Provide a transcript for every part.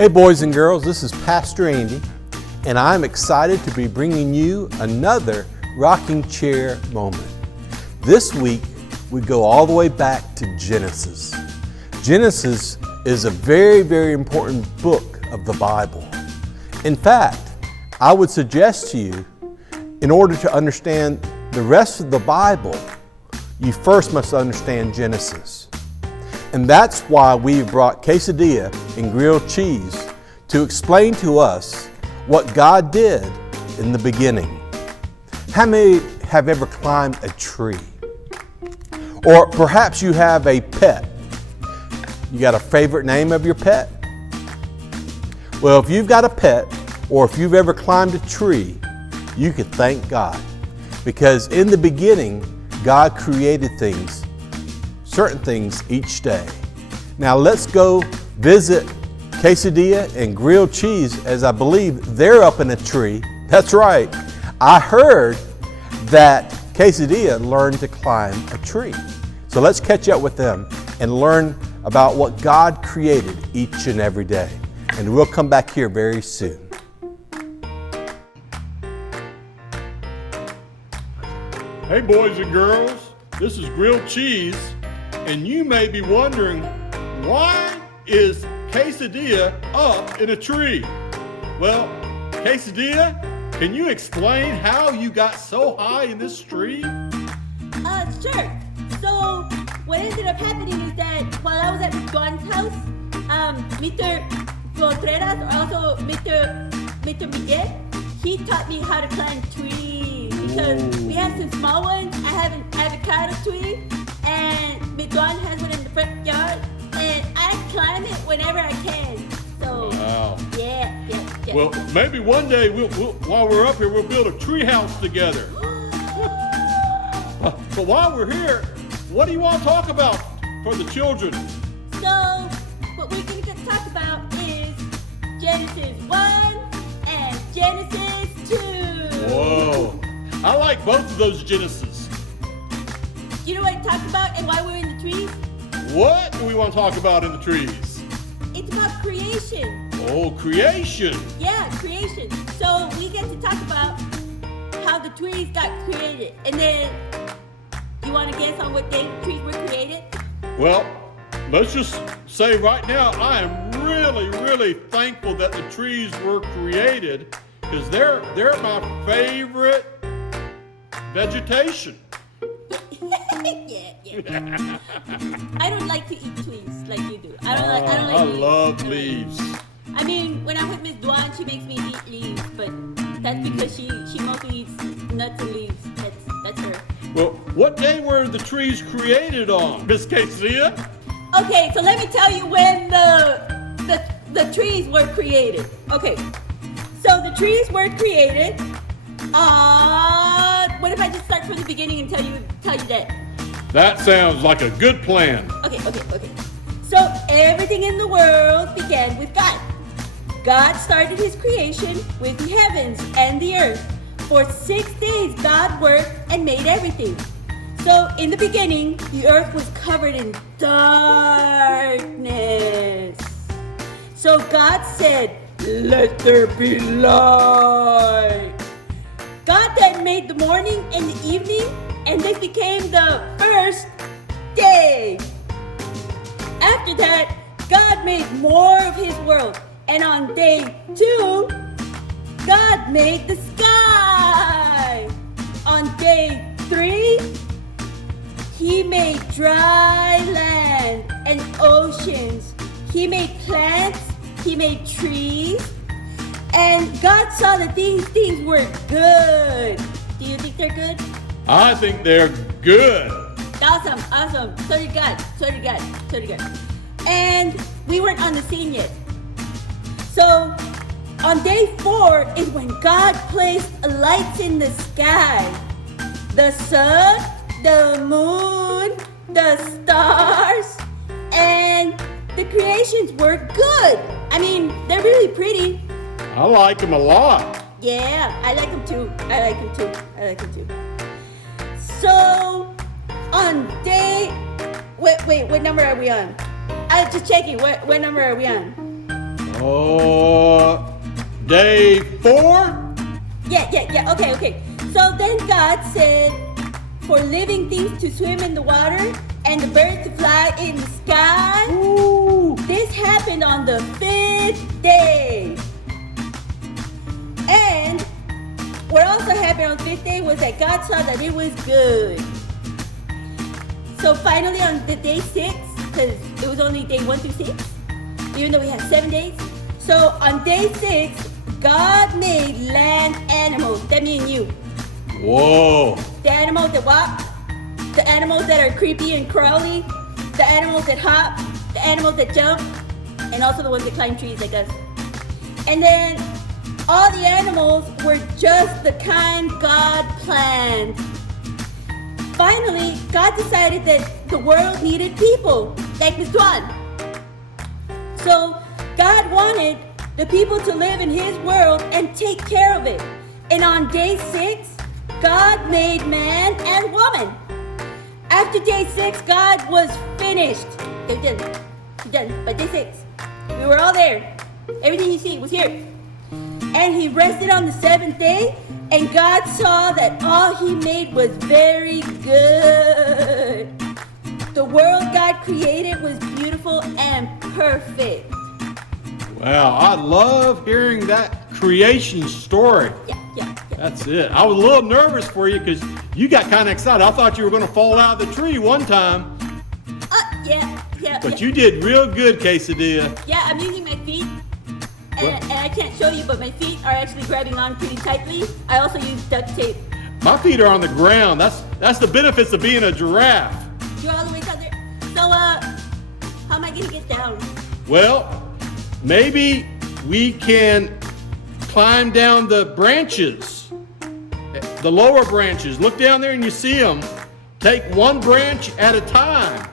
Hey boys and girls, this is Pastor Andy, and I'm excited to be bringing you another rocking chair moment. This week, we go all the way back to Genesis. Genesis is a very, very important book of the Bible. In fact, I would suggest to you, in order to understand the rest of the Bible, you first must understand Genesis. And that's why we've brought quesadilla and grilled cheese to explain to us what God did in the beginning. How many have ever climbed a tree? Or perhaps you have a pet. You got a favorite name of your pet? Well, if you've got a pet, or if you've ever climbed a tree, you could thank God. Because in the beginning, God created things, certain things each day. Now let's go visit quesadilla and grilled cheese, as I believe they're up in a tree. That's right. I heard that quesadilla learned to climb a tree. So let's catch up with them and learn about what God created each and every day. And we'll come back here very soon. Hey boys and girls, this is grilled cheese, and you may be wondering, why is quesadilla up in a tree? Well, quesadilla, can you explain how you got so high in this tree? Sure. So what ended up happening is that while I was at John's house, Mr. Contreras, or also Mr. Miguel, he taught me how to climb trees. Because we have some small ones. I haven't climbed a tree, and McDonald has one in the front yard, and I climb it whenever I can. So Wow. yeah. Well, maybe one day we'll while we're up here, we'll build a tree house together. But while we're here, what do you want to talk about for the children? So what we're going to talk about is Genesis 1 and Genesis 2. Whoa, I like both of those Genesis. You know what I talked about and why we're in the trees? What do we want to talk about in the trees? It's about creation. Oh, creation. Yeah, creation. So we get to talk about how the trees got created. And then, you want to guess on what day the trees were created? Well, let's just say right now, I am really, really thankful that the trees were created, because they're my favorite vegetation. Yeah. I don't like to eat trees like you do. I don't like I leaves. love leaves. I mean, when I'm with Miss Duan, she makes me eat leaves, but that's because she mostly eats nuts and leaves. That's her. Well, what day were the trees created on, Miss Quesadilla? Okay, so let me tell you when the trees were created. Okay, so the trees were created. What if I just start from the beginning and tell you that? That sounds like a good plan. Okay. So everything in the world began with God. God started his creation with the heavens and the earth. For 6 days, God worked and made everything. So in the beginning, the earth was covered in darkness. So God said, "Let there be light." God then made the morning and the evening, and this became the first day. After that, God made more of his world. And on day 2, God made the sky. On day 3, he made dry land and oceans. He made plants. He made trees. And God saw that these things were good. Do you think they're good? I think they're good. Awesome. So did God. And we weren't on the scene yet. So on day 4 is when God placed lights in the sky. The sun, the moon, the stars, and the creations were good. I mean, they're really pretty. I like them a lot. Yeah, I like them too. So, on day... Wait, what number are we on? I was just checking. What number are we on? Day 4? Yeah. Okay. So then God said for living things to swim in the water and the birds to fly in the sky. Ooh. This happened on the 5th day. And what also happened on the 5th day was that God saw that it was good. So finally on the day 6, because it was only day 1 through 6, even though we had 7 days. So on day 6, God made land animals, that mean you. Whoa. The animals that walk, the animals that are creepy and crawly, the animals that hop, the animals that jump, and also the ones that climb trees like us. And then all the animals were just the kind God planned. Finally, God decided that the world needed people, like Miss Tuan. So God wanted the people to live in His world and take care of it. And on day 6, God made man and woman. After day 6, God was finished. He's done. By day 6, we were all there. Everything you see was here. And He rested on the 7th day, and God saw that all He made was very good. The world God created was beautiful and perfect. Wow, I love hearing that creation story. Yeah. That's it. I was a little nervous for you because you got kind of excited. I thought you were going to fall out of the tree one time. Yeah. But you did real good, Quesadilla. Yeah, I'm using my feet. And I can't show you, but my feet are actually grabbing on pretty tightly. I also use duct tape. My feet are on the ground. That's the benefits of being a giraffe. You're all the way down there. So, how am I going to get down? Well, maybe we can climb down the branches, the lower branches. Look down there and you see them. Take one branch at a time.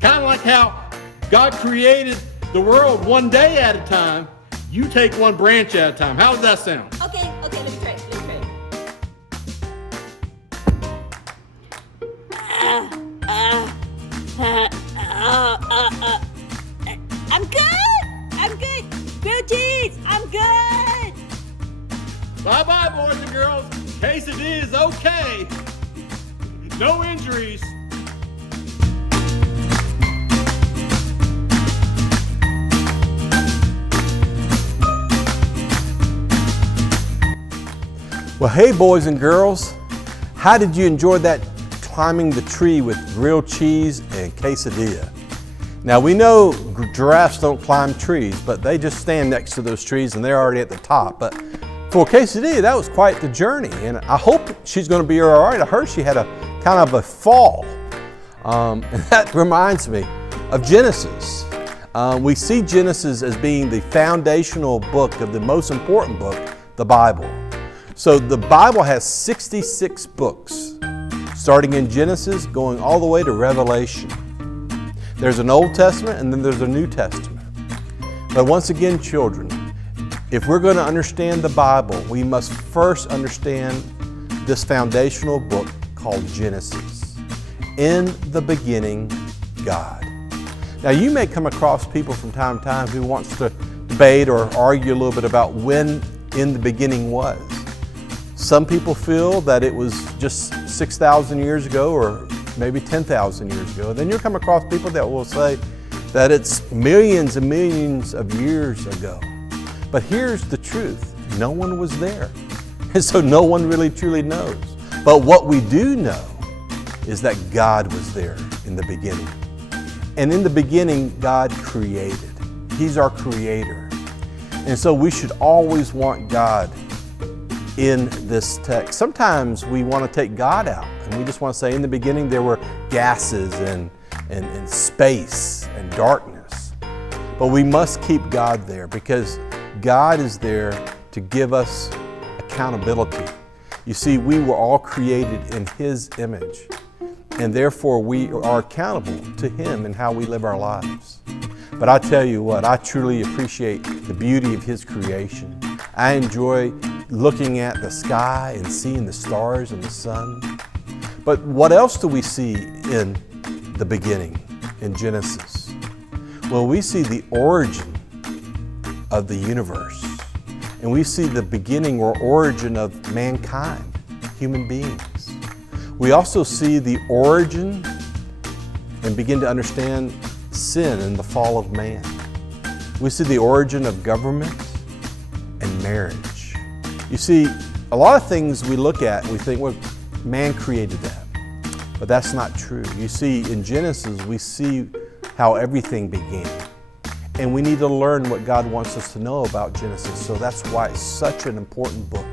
Kind of like how God created the world one day at a time. You take one branch at a time. How does that sound? Okay, let me try. I'm good. Grilled cheese, I'm good. Bye-bye, boys and girls. Quesadilla is okay. No injuries. Well, hey, boys and girls. How did you enjoy that climbing the tree with grilled cheese and quesadilla? Now, we know giraffes don't climb trees, but they just stand next to those trees and they're already at the top. But for Quesadilla, that was quite the journey, and I hope she's going to be all right. I heard she had a kind of a fall, and that reminds me of Genesis. We see Genesis as being the foundational book of the most important book, the Bible. So the Bible has 66 books, starting in Genesis, going all the way to Revelation. There's an Old Testament and then there's a New Testament. But once again, children, if we're going to understand the Bible, we must first understand this foundational book called Genesis. In the beginning, God. Now, you may come across people from time to time who wants to debate or argue a little bit about when in the beginning was. Some people feel that it was just 6,000 years ago or maybe 10,000 years ago. Then you'll come across people that will say that it's millions and millions of years ago. But here's the truth. No one was there. And so no one really truly knows. But what we do know is that God was there in the beginning. And in the beginning, God created. He's our creator. And so we should always want God in this text. Sometimes we want to take God out and we just want to say in the beginning there were gases and space and darkness. But we must keep God there because God is there to give us accountability. You see, we were all created in His image, and therefore we are accountable to Him in how we live our lives. But I tell you what, I truly appreciate the beauty of His creation. I enjoy looking at the sky and seeing the stars and the sun. But what else do we see in the beginning, in Genesis? Well, we see the origin of the universe. And we see the beginning or origin of mankind, human beings. We also see the origin and begin to understand sin and the fall of man. We see the origin of government and marriage. You see, a lot of things we look at, we think, well, man created that. But that's not true. You see, in Genesis, we see how everything began. And we need to learn what God wants us to know about Genesis. So that's why it's such an important book.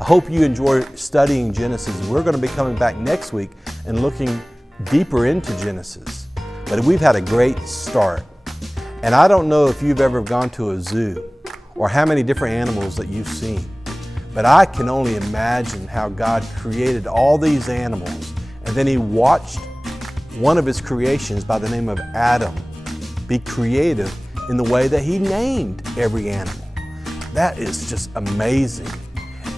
I hope you enjoy studying Genesis. We're going to be coming back next week and looking deeper into Genesis. But we've had a great start. And I don't know if you've ever gone to a zoo or how many different animals that you've seen. But I can only imagine how God created all these animals. And then He watched one of His creations by the name of Adam be creative in the way that He named every animal. That is just amazing.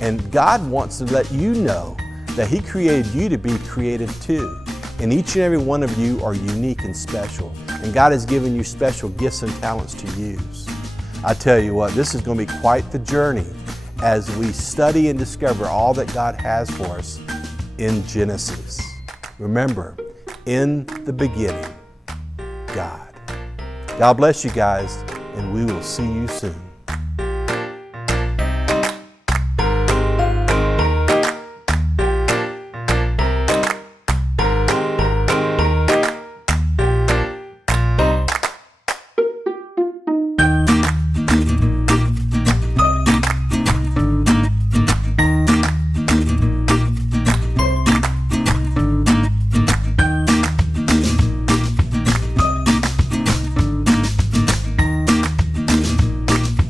And God wants to let you know that He created you to be creative too. And each and every one of you are unique and special. And God has given you special gifts and talents to use. I tell you what, this is going to be quite the journey as we study and discover all that God has for us in Genesis. Remember, in the beginning, God. God bless you guys, and we will see you soon.